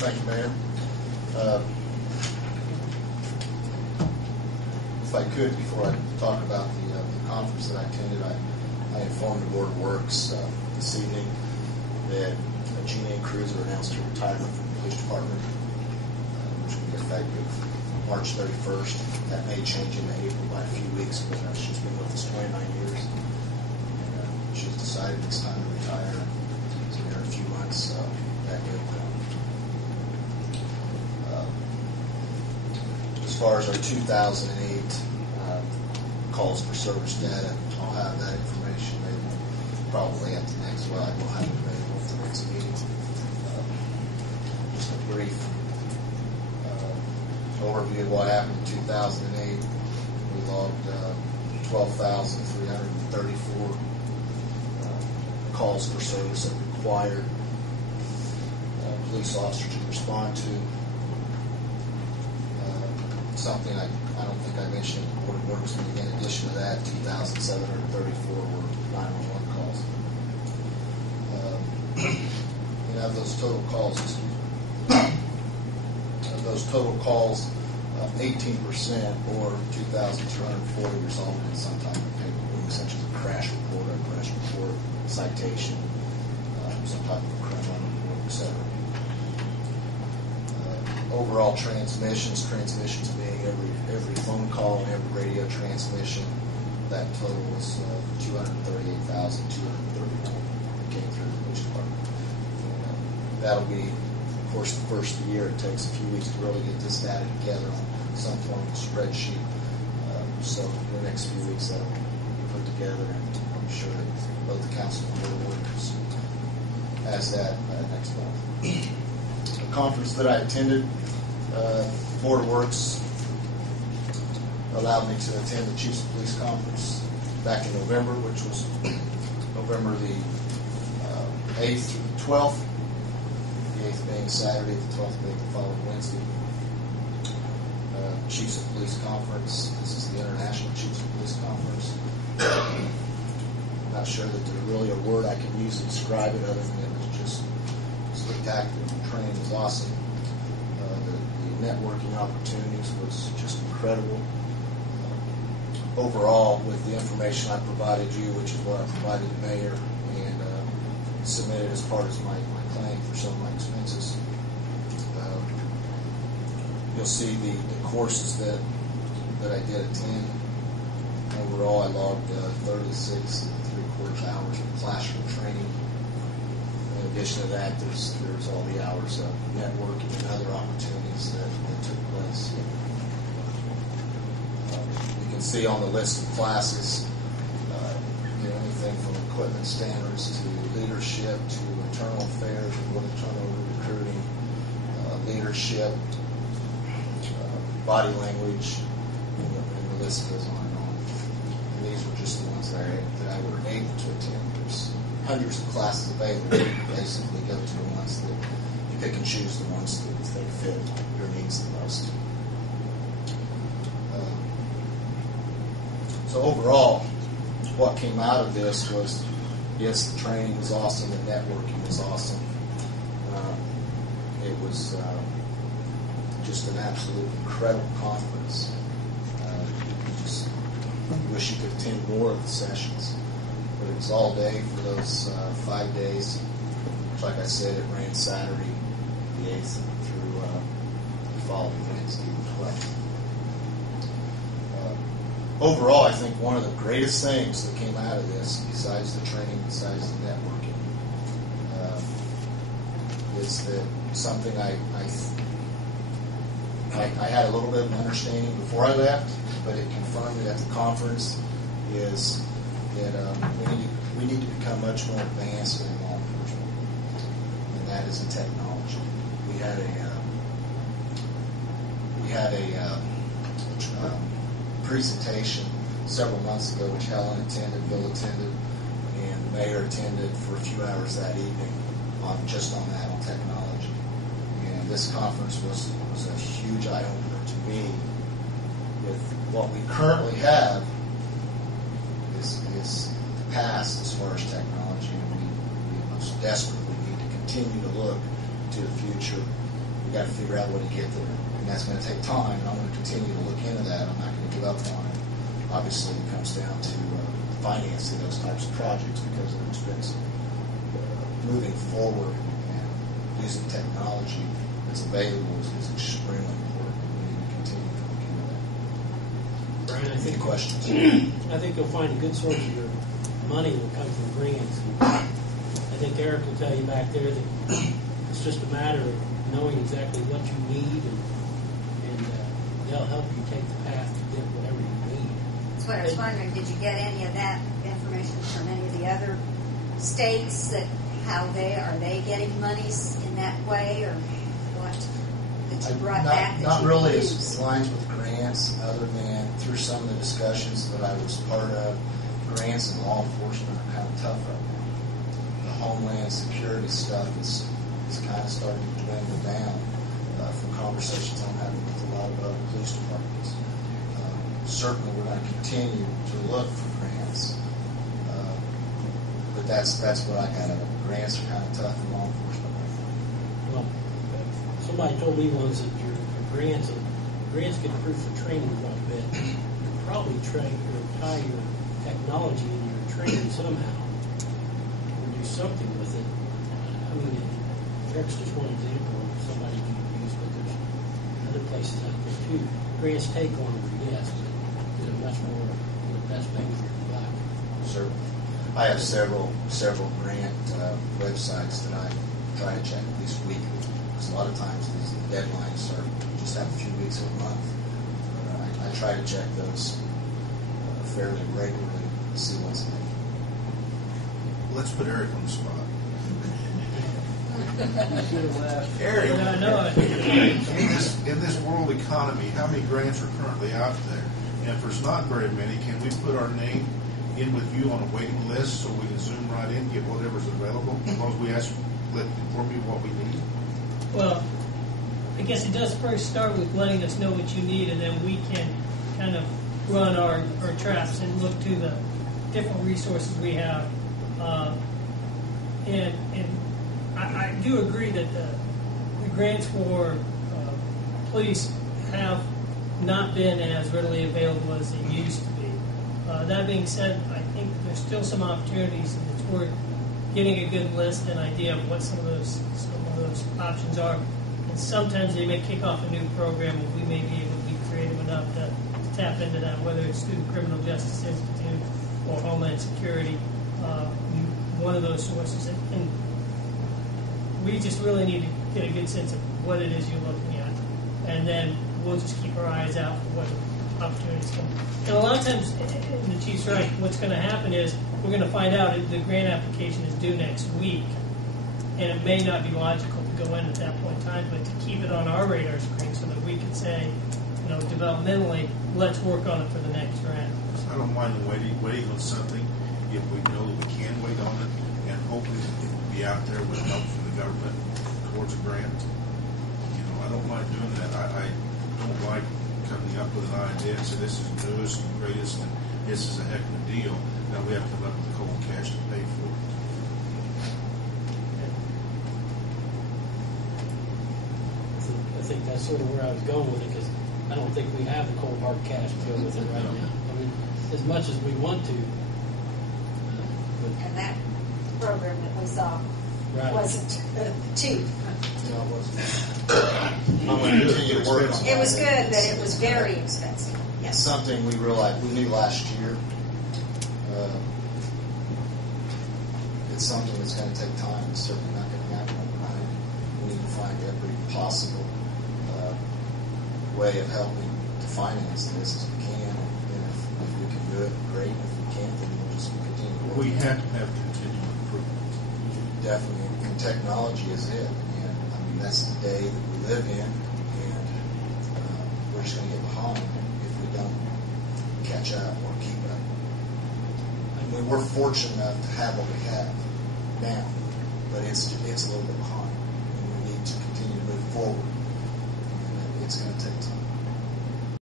Thank you, Mayor. If I could, before I talk about the conference that I attended, I informed the Board of Works this evening that Gina and Cruiser announced her retirement from the police department, which will be effective March 31st. That may change into April by a few weeks, but she's been with us 29 years. And she's decided it's time to retire. So in a few months, that will come. As far as our 2008 calls for service data, I'll have that information available probably at the next, well, I will have it available at the next meeting. Just a brief overview of what happened in 2008. We logged 12,334 calls for service that required police officers to respond to. Something I don't think I mentioned at the Board of Works, and in addition to that, 2,734 were 911 calls. And of those total calls, 18% or 2,240 resulted in some type of paperwork, such as a crash report, citation, some type of criminal report, etc. Overall transmissions being every phone call and every radio transmission, that total was 238,231 that came through the police department. That'll be, of course, the first of the year. It takes a few weeks to really get this data together on some form of spreadsheet. So in the next few weeks that'll be put together, and I'm sure that both the council and board of workers has that next month. The conference that I attended, Board of Works allowed me to attend the Chiefs of Police Conference back in November, which was November the 8th through the 12th, the 8th being Saturday, the 12th being the following Wednesday. Chiefs of Police Conference, this is the International Chiefs of Police Conference. I'm not sure that there's really a word I can use to describe it other than it was just spectacular. The training was awesome. The networking opportunities was just incredible. Overall, with the information I provided you, which is what I provided the mayor and submitted as part of my claim for some of my expenses, you'll see the courses that I did attend. Overall, I logged 36 3/4 hours of classroom training. In addition to that, there's all the hours of networking and other opportunities that took place. You can see on the list of classes, anything from equipment standards to leadership to internal affairs, internal recruiting, leadership, body language, and the list goes on and on. And these were just the ones that I were able to attend. There's hundreds of classes available. You basically go to the ones that you pick and choose the ones that fit your needs the most. So overall, what came out of this was, yes, the training was awesome, the networking was awesome. It was just an absolute incredible conference. Just wish you could attend more of the sessions. But it was all day for those 5 days. Like I said, it ran Saturday, the 8th, through the following Wednesday, the 12th. Overall, I think one of the greatest things that came out of this, besides the training, besides the networking, is that something I had a little bit of an understanding before I left, but it confirmed it at the conference, is that we need to become much more advanced in law enforcement, and that is in technology. We had a presentation several months ago, which Helen attended, Bill attended, and the mayor attended for a few hours that evening on technology. And this conference was a huge eye-opener to me. With what we currently have is the past as far as technology, and we most desperately need to continue to look to the future we got to figure out where to get there, and that's going to take time. And I'm going to continue to look into that. I'm not going to give up on it. Obviously, it comes down to financing those types of projects because they're expensive. Moving forward and using technology that's available is extremely important. We need to continue to look into that. Brian, I think Questions? I think you'll find a good source of your money will come from grants. I think Eric will tell you back there that it's just a matter of knowing exactly what you need, and they'll help you take the path to get whatever you need. That's what I was wondering. Did you get any of that information from any of the other states that are they getting monies in that way, or what that you brought back? Not really as lines with grants, other than through some of the discussions that I was part of. Grants and law enforcement are kind of tough right now. The homeland security stuff is kind of starting to dwindle down from conversations I'm having with a lot of other police departments. Certainly, we're going to continue to look for grants, but that's what I kind of. Grants are kind of tough in law enforcement right now. Well, somebody told me once that your grants get approved for training quite a bit. You could probably tie your technology in your training somehow, or do something with it. I mean, Eric's just one example of somebody you can use, but there's other places out there too. Grants take longer, yes, but they're much more the best bang for your buck. Certainly. I have several grant websites that I try to check at least weekly, because a lot of times these deadlines are just have a few weeks or a month. I try to check those fairly regularly to see what's in it. Let's put Eric on the spot. Eric, in this world economy, how many grants are currently out there? And if there's not very many, can we put our name in with you on a waiting list so we can zoom right in, get whatever's available? As long as we inform you what we need. Well, I guess it does first start with letting us know what you need, and then we can kind of run our traps and look to the different resources we have. And I do agree that the grants for police have not been as readily available as they used to be. That being said, I think there's still some opportunities, and it's worth getting a good list and idea of what some of those options are. And sometimes they may kick off a new program, and we may be able to be creative enough to tap into that, whether it's through the Criminal Justice Institute or Homeland Security, one of those sources. And we just really need to get a good sense of what it is you're looking at, and then we'll just keep our eyes out for what opportunities come. And a lot of times, and the Chief's right, what's going to happen is we're going to find out the grant application is due next week, and it may not be logical to go in at that point in time, but to keep it on our radar screen so that we can say, developmentally, let's work on it for the next grant. I don't mind waiting on something if we know that we can wait on it, and hopefully it will be out there with help from the government towards a grant. I don't like doing that. I don't like coming up with an idea and say this is the newest and greatest and this is a heck of a deal. Now we have to come up with the cold cash to pay for it. I think that's sort of where I was going with it, because I don't think we have the cold hard cash to go with it right now. I mean, as much as we want to. And that program that we saw wasn't cheap. No, it wasn't. It was good, but it was very expensive. Yes. It's something we realized, we knew last year. It's something that's going to take time. It's certainly not going to happen overnight. We need to find every possible way of helping to finance this as we can. And if we can do it, great. If we can't, then we'll just continue to work. We have to have continual improvement. Definitely. And technology is it. And I mean, that's the day that we live in. And we're just going to get behind if we don't catch up or keep up. I mean, we're fortunate enough to have what we have now, but it's a little bit behind. And we need to continue to move forward. And it's going to take time.